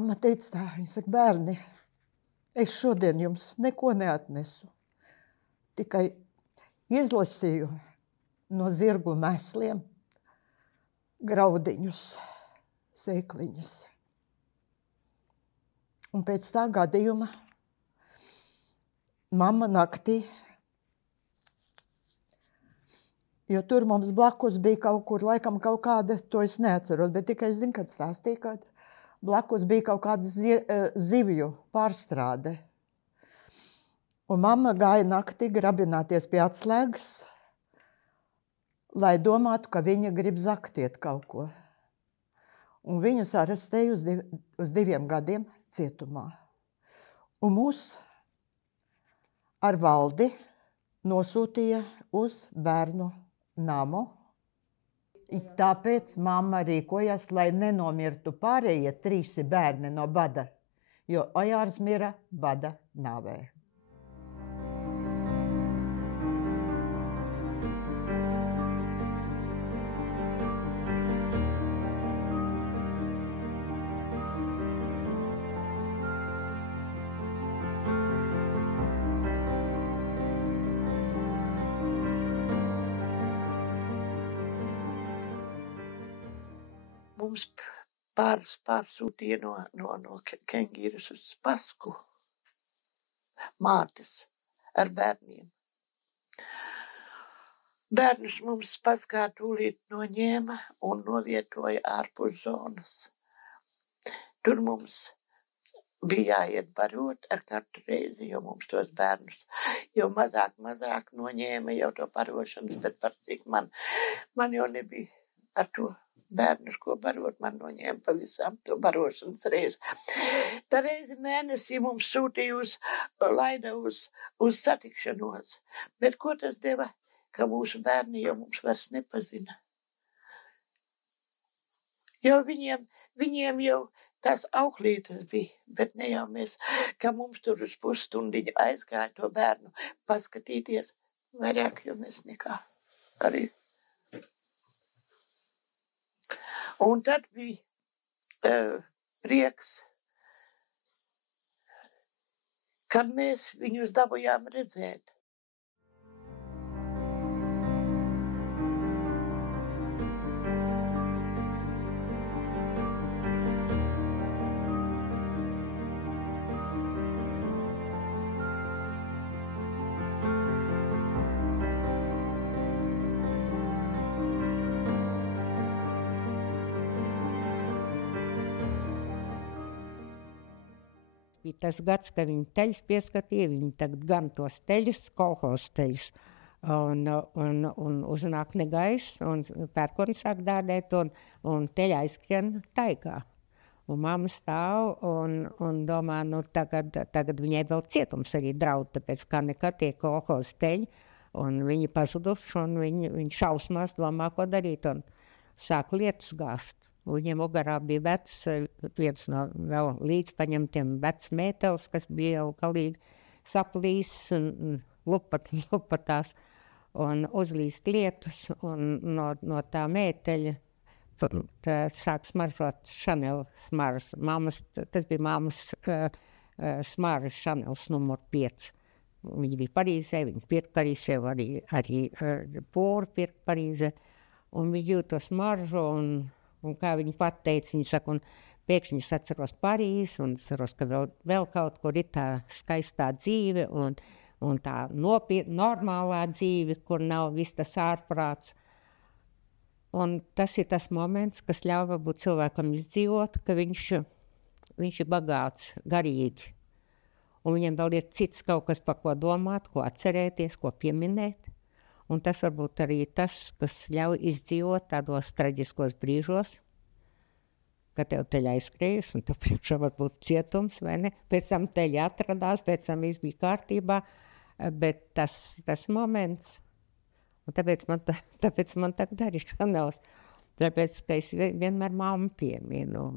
mamma teica tā, viņa saka, bērni, es šodien jums neko neatnesu. Tikai izlasīju no zirgu mēsliem graudiņus, sēkliņas. Un pēc tā gadījuma mamma naktī, jo tur mums blakus bija kaut kur, laikam kaut kāda, to es neatceros, bet tikai es zinu, kad stāstīju, kad blakus bija kaut kāda zivju pārstrāde. Un mamma gāja naktī grabināties pie atslēgas, lai domātu, ka viņa grib zaktiet kaut ko. Un viņas arestēja uz 2 gadiem cietumā. Un mūs ar valdi nosūtīja uz bērnu namu. Tāpēc mamma rīkojās, lai nenomirtu pārējie 3 bērni no bada, jo Ojārs mira bada nāvē. Mums pārsūtīja no Kengīras uz Pasku mātes ar bērniem. Bērnus mums Paskā tūlīt noņēma un novietoja ārpus zonas. Tur mums bija jāiet barot ar katru reizi, jo mums tos bērnus jau mazāk noņēma jau to barošanas, bet par cik man jau nebija ar to bērnus, ko barot, man noņēma pavisam to barošanas reizi. Tā reizi mēnesī mums sūtīja laida uz satikšanos. Bet ko tas deva? Ka mūsu bērni jau mums vairs nepazina. Jo viņiem jau tās auklītes bija, bet ne jau mēs, ka mums tur uz pusstundiņu aizgāja to bērnu paskatīties. Vairāk jau mēs nekā arī. Un tad bija prieks, kad mēs viņus dabūjām redzēt. Bija tas gads, ka viņi teļus pieskatīja, viņi tagad gan tos teļus, kolhozs teļus, un uznāk negaiss, un pērkoni sāk dādēt, un teļa aizskrien taigā. Un mamma stāv un domā, nu tagad viņai vēl cietums arī draud, tāpēc kā nekad tie kolhozs teļi, un viņi pazuduši, un viņi šausmās domā, ko darīt, un sāk lietus gāzt. Viņiem ugarā bija viens no vēl līdz paņemtiem vecs mētelis, kas bija jau galīgi saplīsis un lupatās, un uzlīst lietus, un no tā mēteļa sāk smaržot Chanel smaržas. Tas bija mammas smaržas Chanels numur 5. Viņi bija Parīzē, viņi pirka arī sev, arī pūru pirka Parīzē, un viņi jūt to smaržu, un kā viņi pat teica, viņi saka, un pēkšņi es atceros Parīzi, un atceros, ka vēl kaut kur ir tā skaistā dzīve, un tā normālā dzīve, kur nav viss tas ārprāts. Un tas ir tas moments, kas ļauj varbūt cilvēkam izdzīvot, ka viņš ir bagāts garīgi. Un viņam vēl ir cits kaut kas, par ko domāt, ko atcerēties, ko pieminēt. Un tas varbūt arī tas, kas ļauj izdzīvot tādos traģiskos brīžos, ka tev teļa aizskrējas, un tev priekšā var būt cietums, vai ne? Pēc tam teļa atradās, pēc tam viss bija kārtībā, bet tas moments, un tāpēc man tagad arī Chanels, tāpēc, ka es vienmēr mammu pieminu.